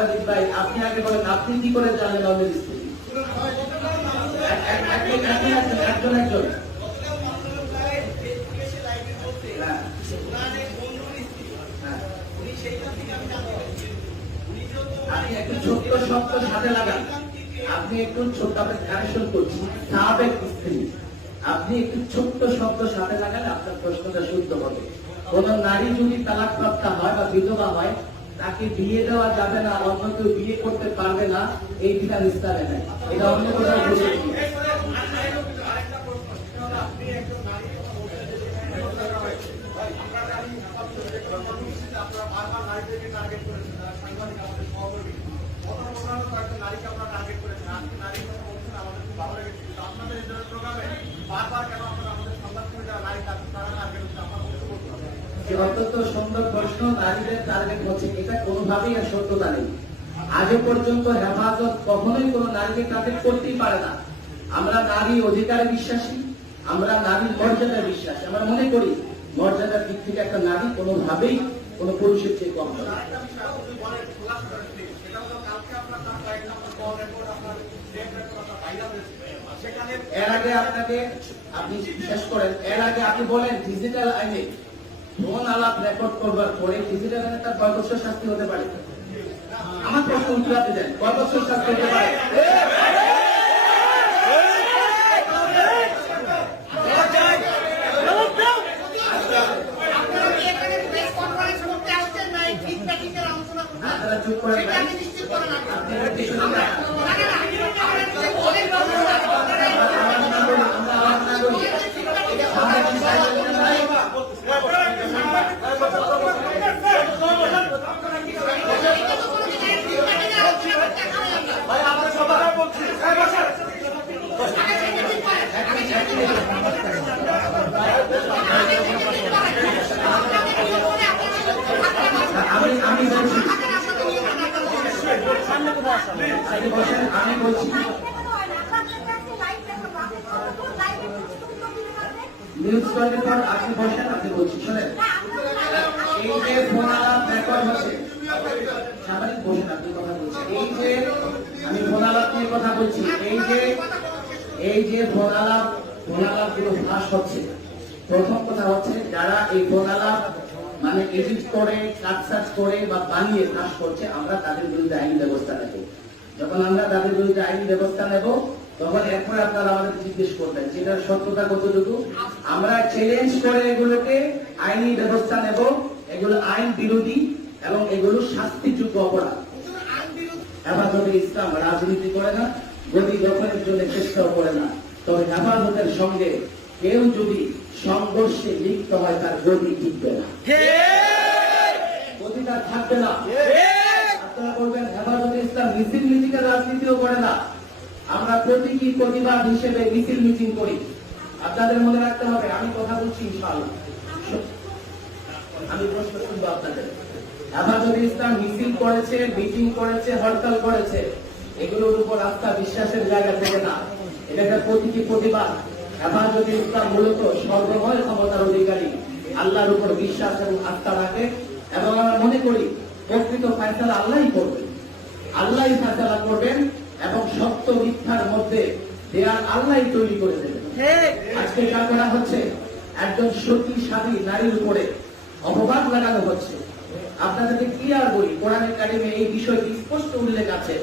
সাংবাদিক ভাই, আপনি আগে বলেন আপনি কি করে জানলেন অন্যের স্ত্রী? একজন একজন আপনি একটু ছোট্ট শব্দ সাথে লাগান। আপনি একটু ছোট্ট কানেকশন করছি সাবেক স্ত্রী, আপনি একটু ছোট্ট শব্দ সাথে লাগালে আপনার প্রশ্নটা শুদ্ধ হবে। কোন নারী যদি তালাকপ্রাপ্তা হয় বা বিধবা হয়, তাকে বিয়ে দেওয়া যাবে না, অন্য কেউ বিয়ে করতে পারবে না, এই বিধান ইসলামে নেই। এটা অন্য কোথাও বুঝে অত্যন্ত সুন্দর প্রশ্ন। নারীদের টার্গেট হচ্ছে, এটা কোনোভাবেই আর সত্যতা নেই। আজও পর্যন্ত হেফাজত কখনোই কোন নারীকে টার্গেট করতেই পারে না। আমরা নারী অধিকারে বিশ্বাসী, আমরা নারীর মর্যাদায় বিশ্বাসী। আমরা মনে করি মর্যাদার দিক থেকে একটা নারী কোনোভাবেই কোন পুরুষের চেয়ে কম নয়। এর আগে আপনাকে আপনি শেষ করেন, এর আগে আপনি বলেন ডিজিটাল আইনে ফোন আলাপ রেকর্ড করবার পরে ডিজিটাল আইনে তার কয় বছর শাস্তি হতে পারে? আমার প্রশ্ন উত্তরাতে দেন, কয় বছর শাস্তি হতে পারে? চুপ করেন, আমি বলছি নিউজ টোয়েন্টি ফোর, আপনি বসেন, আপনি বলছি শোনেন, এই যে ফোন আলাপ রেকর্ড হচ্ছে, সামনে বসেন, আপনি কথা বলছেন, এই যে আমি ফোন আলাপ নিয়ে কথা বলছি, এই যে ফোন আলাপ গুলো ফাঁস হচ্ছে, প্রথম কথা হচ্ছে যারা এই ফোন আলাপ মানে এডিট করে, কাটসাট করে বা বানিয়ে ফাঁস করছে, আমরা তাদের বিরুদ্ধে আইনি ব্যবস্থা নেব। যখন আমরা তাদের বিরুদ্ধে আইনি ব্যবস্থা নেব, তখন এরপরে আপনারা আমাদের জিজ্ঞেস করবেন যেটার সত্যতা কতটুকু। আমরা চ্যালেঞ্জ করে এগুলোকে আইনি ব্যবস্থা নেব। এগুলো আইন বিরোধী এবং এগুলো শাস্তিযোগ্য অপরাধ। হেফাজতে ইসলাম রাজনীতি করে না, গদি দখলের জন্য চেষ্টাও করে না। তবে হেফাজতের সঙ্গে কেউ যদি সংঘর্ষে লিপ্ত হয়, তার গদি টিকবে না, গদিটা থাকবে না। আপনারা বলবেন হেফাজতে ইসলাম মিছিল মিটিংয়ের রাজনীতিও করে না। আমরা প্রতীকী প্রতিবাদ হিসেবে মিছিল মিটিং করি। আপনাদের মনে রাখতে হবে, আমি কথা বলছি ইনশাআল্লাহ, আমি প্রশ্ন শুনবো আপনাদের। হেফাজতে ইসলাম মিছিল করেছে, মিটিং করেছে, হরতাল করেছে, এগুলোর উপর আস্থা বিশ্বাসের জায়গা থেকে না, এটা একটা প্রতীকী প্রতিবাদ। হেফাজতে ইসলাম মূলত সর্বময় ক্ষমতার অধিকারী, আল্লাহর উপর বিশ্বাস এবং আস্থা রাখে, এবং আমরা মনে করি প্রকৃত ফয়সালা আল্লাহই করবেন, আল্লাহই ফয়সালা করবেন, এবং সত্য মিথ্যার মধ্যে দেয়াল আল্লাহই তৈরি করে দেবেন। আজকে যা করা হচ্ছে, একজন সতী সাধী নারীর উপরে অপবাদ লাগানো হচ্ছে। আপনাদেরকে ক্লিয়ার বলি, কোরআনে কারিমে এই বিষয়টি স্পষ্ট উল্লেখ আছে,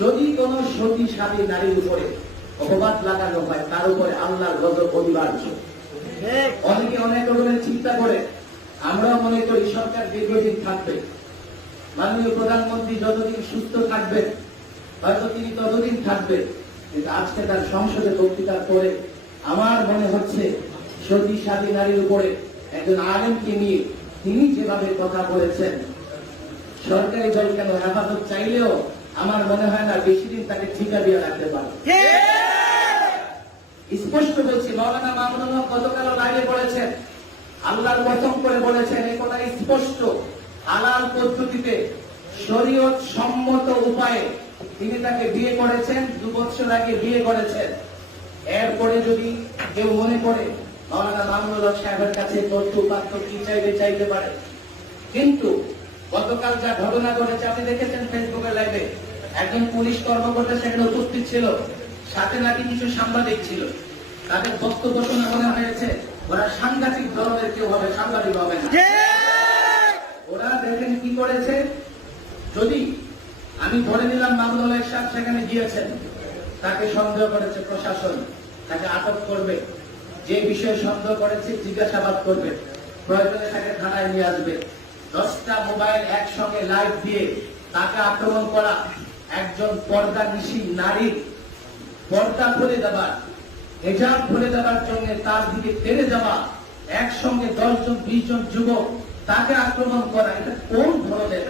যদি কোন সতী সাধী নারীর উপরে অপবাদ লাগানো হয়, তার উপরে আল্লাহর গজব অনিবার্য। অনেকে অনেক রকমের চিন্তা করে, আমরাও মনে করি সরকার দীর্ঘদিন থাকবে, মাননীয় প্রধানমন্ত্রী যতদিন সুস্থ থাকবেন হয়তো তিনি ততদিন থাকবেন। কিন্তু আজকে তার সংসদে বক্তৃতার পরে আমার মনে হচ্ছে সতী সাধী নারীর উপরে একজন আলেমকে নিয়ে তিনি যেভাবে কথা বলেছেন, সরকারি দল কেন হেফাজত চাইলেও আমার মনে হয় না বেশি দিন তাকে ঠিকা দিয়ে রাখতে পারে। স্পষ্ট বলছি, মাওলানা মামুনুল হক গতকাল লাইভে বলেছেন, আল্লাহর কসম করে বলেছেন, এই কথা স্পষ্ট, হালাল পদ্ধতিতে শরীয়ত সম্মত উপায়ে তিনি তাকে বিয়ে করেছেন, 2 বছর আগে বিয়ে করেছেন। এরপরে যদি কেউ মনে করে মাওলানা মামুনুল হক সাহেবের কাছে তথ্য পাত্র কি চাইতে পারে, কিন্তু গতকাল যা ঘটনা ঘটেছে আপনি দেখেছেন ফেসবুকের লাইভে, একজন পুলিশ কর্মকর্তা সেখানে উপস্থিত ছিল, সাথে নাকি কিছু সাংবাদিক ছিল। তাদের বক্তব্য শুনে মনে হয়েছে ওরা সাংঘাতিক ধরনের কেউ হবে, সাংবাদিক হবে না। ওরা দেখেন কি করেছে, যদি আমি ধরে নিলাম মামুনুল হক সাহেব সেখানে গিয়েছেন, তাকে সন্দেহ করেছে প্রশাসন, তাকে আটক করবে, যে বিষয়ে সন্দেহ করেছে জিজ্ঞাসাবাদ করবে, প্রয়োজনে তাকে থানায় নিয়ে আসবে। 10টা মোবাইল একসঙ্গে লাইভ দিয়ে তাকে আক্রমণ করা, একজন পর্দানিশী নারীর পর্দা খুলে দেবার, হিজাব খুলে দেবার জন্য তার দিকে তেড়ে যাওয়া, একসঙ্গে 10 জন 20 জন যুবক তাকে আক্রমণ করা, এটা কোন ধরনের,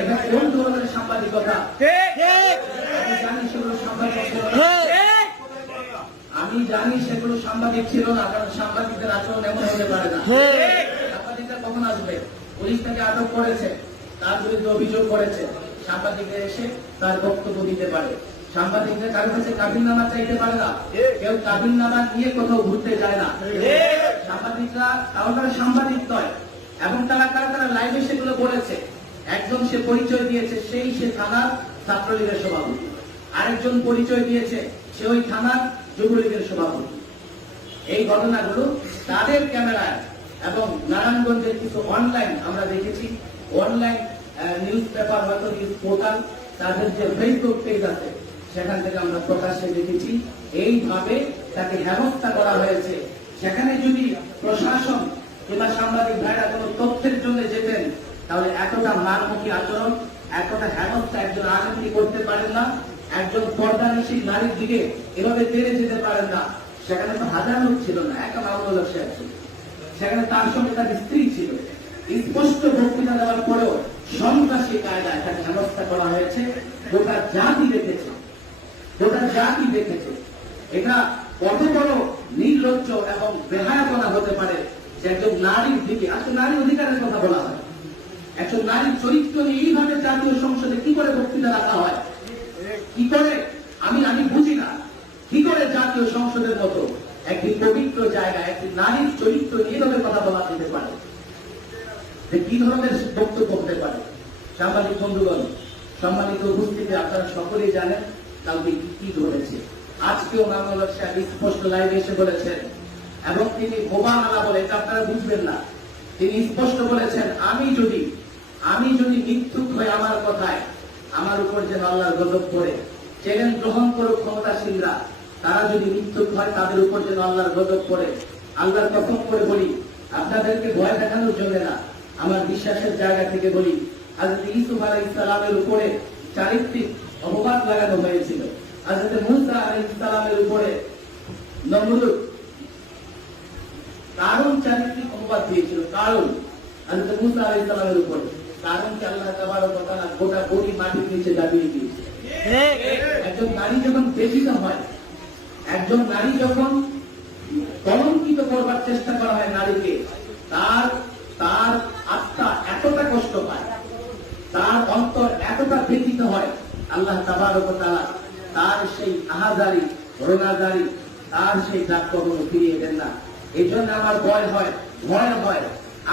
এটা কোন ধরনের সাংবাদিকতা? আমি জানি সেগুলো সাংবাদিক ছিল না, আমি জানি সেগুলো সাংবাদিক ছিল না, কারণ সাংবাদিকদের আচরণ এমন হতে পারে না। সাংবাদিকরা কখন আসবে? পুলিশ তাকে আটক করেছে, তার বিরুদ্ধে অভিযোগ করেছে, সাংবাদিকরা এসে তার বক্তব্য দিতে পারে। সাংবাদিকদের কারো কাছে কাবিননামা চাইতে পারে না, কেউ কাবিননামা নিয়ে কোথাও ঘুরতে যায় না। সাংবাদিকরা তারা সাংবাদিক নয়, এবং তারা লাইভে সেগুলো বলেছে। একজন সে পরিচয় দিয়েছে, সে থানার ছাত্রলীগের সভাপতি, আরেকজন পরিচয় দিয়েছে সে ওই থানার যুবলীগের সভাপতি। এই ঘটনাগুলো তাদের ক্যামেরায় এবং নারায়ণগঞ্জের কিছু অনলাইন আমরা দেখেছি, অনলাইন নিউজ পেপার, হয়তো নিউজ পোর্টাল, তাদের যে ফেসবুক পেজ আছে সেখান থেকে আমরা প্রকাশ্যে দেখেছি এইভাবে তাকে হেনস্থা করা হয়েছে। সেখানে যদি প্রশাসন কিংবা সাংবাদিক ভাইরা কোনো তথ্যের জন্য যেতেন, তাহলে এতটা মারমুখী আচরণ, এতটা হেনস্থা একজন আসামি করতে পারেন না, একজন পর্দানিশী নারীর দিকে এভাবে তেড়ে যেতে পারেন না। সেখানে তো হাজার লোক ছিল না, একা মামুনুল হক সাহেব ছিল, সেখানে তার সঙ্গে তার স্ত্রী ছিল। স্পষ্ট বক্তৃতা দেওয়ার পরেও সন্ত্রাসী কায়দায় তাকে হেনস্থা করা হয়েছে। গোটা জাতি দেখেছে, গোটা জাতি দেখেছে। এটা কত বড় নির্লজ্জ এবং বেহায়াপনা হতে পারে যে একজন নারীর দিকে, আসলে নারী অধিকারের কথা বলা হয়, একজন নারীর চরিত্র নিয়ে এইভাবে জাতীয় সংসদে কি করে বক্তৃতা রাখা হয়, কি করে আমি বুঝি না, কি করে জাতীয় সংসদের মতো একটি পবিত্র জায়গায় একটি নারীর চরিত্র নিয়ে এভাবে কথা বলা যেতে পারে, যে কি ধরনের বক্তব্য হতে পারে। সাংবাদিক বন্ধুগণ, সম্মানিত উপস্থিতি, আপনারা সকলেই জানেন কালকে কি ঘটেছে। আজকেও মামুনুল হক সাহেব স্পষ্ট লাইভে এসে বলেছেন, এবং তিনি বোবাহালা বলে, এটা আপনারা বুঝবেন না, তিনি স্পষ্ট বলেছেন, আমি যদি মিথ্যুক হয়ে আমার কথায় আমার উপর যেন আল্লাহর গজব পড়ে, চ্যালেঞ্জ গ্রহণ করুক ক্ষমতাসীনরা, তারা যদি মিথ্যুক হয় তাদের উপর যেন আল্লাহর গজব পড়ে। আল্লাহর কসম করে বলি, আপনাদেরকে ভয় দেখানোর জন্য না, আমার বিশ্বাসের জায়গা থেকে বলি, হযরত ইউসুফ আলাইহিস সালামের উপরে চারিত্রিক অপবাদ লাগানো হয়েছিল, হযরত মূসা আলাইহিস সালামের উপরে নমরুদ কারণ চারিত্রিক অপবাদ দিয়েছিল, কারণ হযরত মূসা আলাইহিস সালামের উপরে, কারণ কি আল্লাহ তাবারক ওয়া তাআলা গোটা বডি মাটির নিচে দাবিয়ে দিয়েছে। একজন নারী যখন বেজিত হয়, একজন নারী যখন কলঙ্কিত করবার চেষ্টা করা হয় নারীকে, তার আত্মা এতটা কষ্ট পায়, তার অন্তর এতটা ব্যথিত হয়, আল্লাহ তাবারক ওয়া তাআলা তার সেই আহাজারি, রোনাজারি, তার সেই ডাক কখনো ফিরিয়ে দেন না। এই জন্য আমার ভয় হয়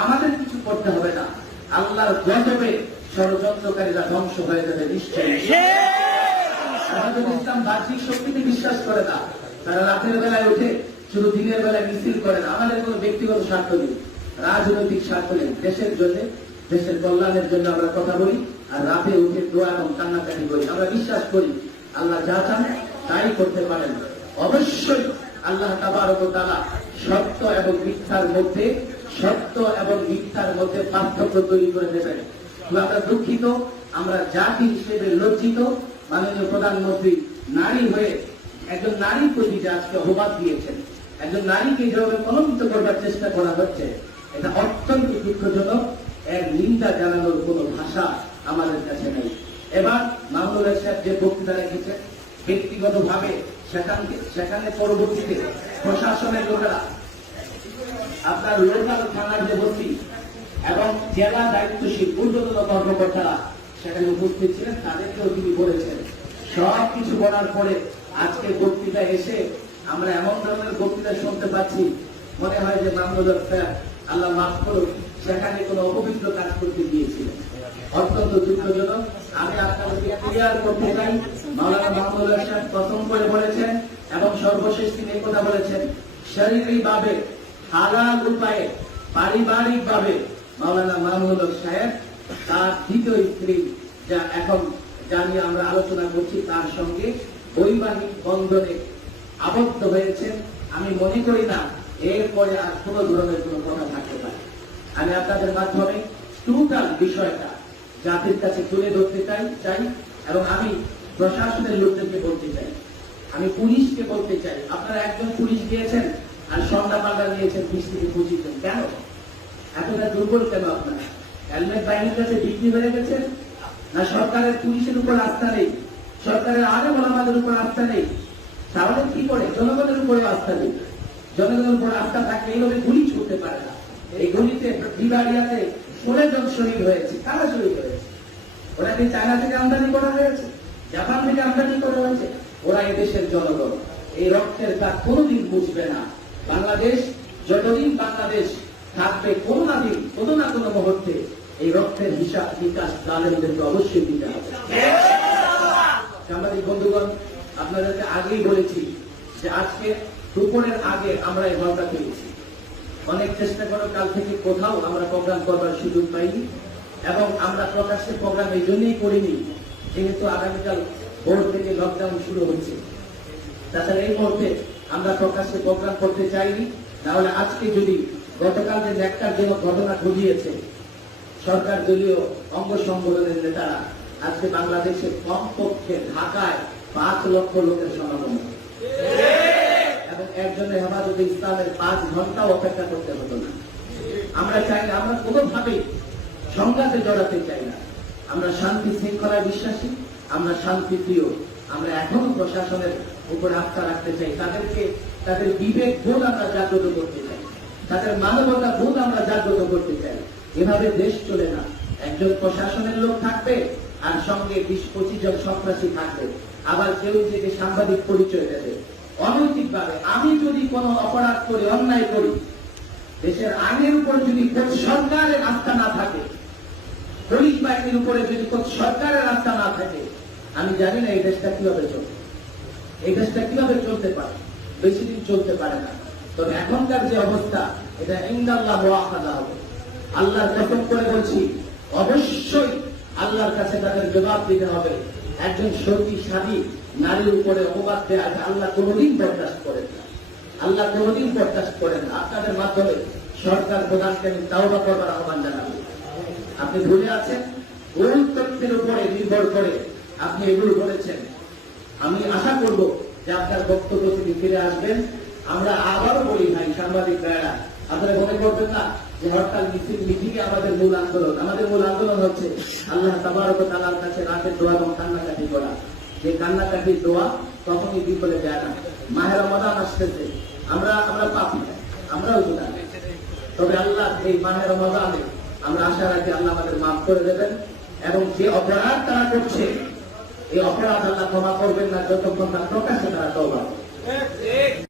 আমাদের কিছু করতে হবে না, আল্লাহর গজবে ষড়যন্ত্রকারীরা ধ্বংস হয়ে যাবে নিশ্চয়ই। ইসলাম বাহ্যিক শক্তিতে বিশ্বাস করে না, তারা রাতের বেলায় উঠে শুধু দিনের বেলায় মিছিল করে না। আমাদের কোন ব্যক্তিগত স্বার্থ নেই, রাজনৈতিক স্বার্থ নেই, দেশের জন্য, দেশের কল্যাণের জন্য আমরা কথা বলি, আর রাতে উঠে দোয়া এবং কান্নাকাটি করি। আমরা বিশ্বাস করি আল্লাহ যা চান তাই করতে পারেন। অবশ্যই আল্লাহ তাবারক ওয়া তাআলা সত্য এবং মিথ্যার মধ্যে পার্থক্য তৈরি করে দেবেন। আমরা দুঃখিত, আমরা জাতি হিসেবে লজ্জিত, মাননীয় প্রধানমন্ত্রী নারী হয়ে একজন নারীর প্রতি যে আজকে অপবাদ দিয়েছেন, একজন নারীকে যেভাবে কলঙ্কিত করবার চেষ্টা করা হচ্ছে, এটা অত্যন্ত দুঃখজনক। এর নিন্দা জানানোর কোনো ভাষা আমাদের কাছে নেই। এবার মামুনুল হক সাহেব যে বক্তৃতা রেখেছে, ব্যক্তিগতভাবে সেখানে পরবর্তীতে প্রশাসনের লোকেরা, আপনার লোকাল থানার যে বস্তি এবং জেলা দায়িত্বশীল ঊর্ধ্বতন কর্মকর্তারা সেখানে উপস্থিত ছিলেন, তাদেরকেও তিনি বলেছেন। সবকিছু বলার পরে আজকে বক্তৃতা এসে আমরা এমন ধরনের বক্তৃতা শুনতে পাচ্ছি, মনে হয় যে মামুনুল হক সাহেব, আল্লাহ মাফ করুন, সেখানে কোনো অপবিত্র কাজ করতে গিয়েছিলেন। অত্যন্ত দুঃখজনক। আমি আপনাদেরকে ক্লিয়ার করতে চাই, মাওলানা মাহমুদুল্লাহ সাহেব প্রথম করে বলেছেন এবং সর্বশেষ তিনি এই কথা বলেছেন, শারীরিকভাবে হালাল উপায়ে পারিবারিকভাবে মাওলানা মাহমুদুল্লাহ সাহেব তার দ্বিতীয় স্ত্রী যা এখন যা নিয়ে আমরা আলোচনা করছি তার সঙ্গে বৈবাহিক বন্ধনে আবদ্ধ হয়েছেন। আমি মনে করি না এরপরে আর কোন ধরনের কোনো কথা থাকতে পারে। আমি আপনাদের মাধ্যমে টোটাল বিষয়টা জাতির কাছে তুলে ধরতে চাই এবং আমি প্রশাসনের লোকদেরকে বলতে চাই, আমি পুলিশকে বলতে চাই, আপনারা একজন পুলিশ দিয়েছেন আর সন্ধ্যা পাল্টা নিয়েছেন 20 থেকে 25 জন। কেন এতটা দুর্বল কেন আপনারা? হেলমেট বাহিনীর কাছে বিক্রি হয়ে গেছেন না? সরকারের পুলিশের উপর আস্থা নেই, সরকারের আলেম ওলামাদের উপর আস্থা নেই, তাহলে কি করে জনগণের উপরে আস্থা নেই? জনগণের উপর আস্থা থাকলে এইভাবে গুলি ছুটতে পারে না। এই গুলিতে বিবাড়িয়াতে 16 জন শহীদ হয়েছে। কারা শহীদ হয়েছে? ওরা কি চায়না থেকে আমদানি করা হয়েছে? জাপান থেকে আমদানি করা হয়েছে? ওরা এদেশের জনগণ। এই রক্তের দাগ কোনোদিন বুঝবে না। বাংলাদেশ যতদিন বাংলাদেশ থাকবে, কোনো না কোনো মুহূর্তে এই রক্তের হিসাব বিকাশ জালেমদেরকে অবশ্যই দিতে হবে। সাংবাদিক বন্ধুগণ, আপনাদেরকে আগেই বলেছি যে আজকে দুপুরের আগে আমরা এই হলটা পেয়েছি। অনেক চেষ্টা করে কাল থেকে কোথাও আমরা প্রোগ্রাম করবার সুযোগ পাইনি এবং আমরা প্রকাশ্যে প্রোগ্রাম এই জন্যই করিনি যেহেতু আগামীকাল ভোর থেকে লকডাউন শুরু হচ্ছে। তাছাড়া এই মুহূর্তে আমরা প্রকাশ্যে প্রোগ্রাম করতে চাইনি, নাহলে আজকে যদি গতকাল যে একটার জন্য ঘটনা ঘটিয়েছে সরকার দলীয় অঙ্গ সংগঠনের নেতারা, আজকে বাংলাদেশে কমপক্ষে ঢাকায় 5 লক্ষ লোকের সমাগম এবং একজনের হেফাজতে ইসলামের 5 ঘন্টাও অপেক্ষা করতে হতো না। আমরা চাই না, আমরা কোনোভাবেই সংঘাতে জড়াতে চাই না। আমরা শান্তি শৃঙ্খলায় বিশ্বাসী, আমরা শান্তি প্রিয়। আমরা এখনো প্রশাসনের উপর আস্থা রাখতে চাই, তাদেরকে তাদের বিবেক বোধ আমরা জাগ্রত করতে চাই, তাদের মানবতা বোধ আমরা জাগ্রত করতে চাই। এভাবে দেশ চলে না। একজন প্রশাসনের লোক থাকবে আর সঙ্গে 20-25 জন সন্ত্রাসী থাকবে, আবার কেউ নিজেকে সাংবাদিক পরিচয় দেবে অনৈতিকভাবে। আমি যদি কোনো অপরাধ করি, অন্যায় করি, দেশের আইনের উপর যদি সরকারের আস্থা না থাকে, পুলিশ বাহিনীর উপরে যদি সরকারের আস্থা না থাকে, আমি জানি না এই দেশটা কিভাবে চলবে। এই দেশটা কিভাবে চলতে পারে? বেশি দিন চলতে পারে না। তবে এখনকার যে অবস্থা, এটা ইনশাআল্লাহ ওয়াফাদা হবে। আল্লাহর কসম করে বলছি, অবশ্যই আল্লাহর কাছে তাদের জবাব দিতে হবে। একজন সতী নারীর উপরে অপবাদ দেয়া আল্লাহ কোনদিন বরদাস্ত করেন না, আল্লাহ কোনদিন বরদাস্ত করেন না। আপনাদের মাধ্যমে সরকার প্রধানকে আমি তাওবা করবার আহ্বান জানাবো। আপনি ভুলে আছেন, কোন তথ্যের উপরে নির্ভর করে আপনি এগুলো বলেছেন। আমি আশা করব যে আপনার বক্তব্য থেকে ফিরে আসবেন। আমরা আবারও বলি ভাই সাংবাদিক ভাইয়েরা, আপনারা মনে করবেন না যে হরতাল মিটিংয়ে আমাদের মূল আন্দোলন। আমাদের মূল আন্দোলন হচ্ছে আল্লাহ তাবারক ওয়া তাআলার কাছে রাতের দোয়া এবং কান্নাকাটি করা। যে কান্নাকাটির দোয়া কখনই বিফলে যায় না। মাহে রমাদান আসতেছে, আমরা পাপি, আমরাও গুনাহ। তবে আল্লাহ এই মাহে রমাদানে আমরা আশা রাখি আল্লাহ আমাদের মাফ করে দেবেন এবং যে অপরাধ তারা করছে এই অপরাধ আল্লাহ ক্ষমা করবেন না যতক্ষণ না প্রকাশ্যে তারা তওবা করে।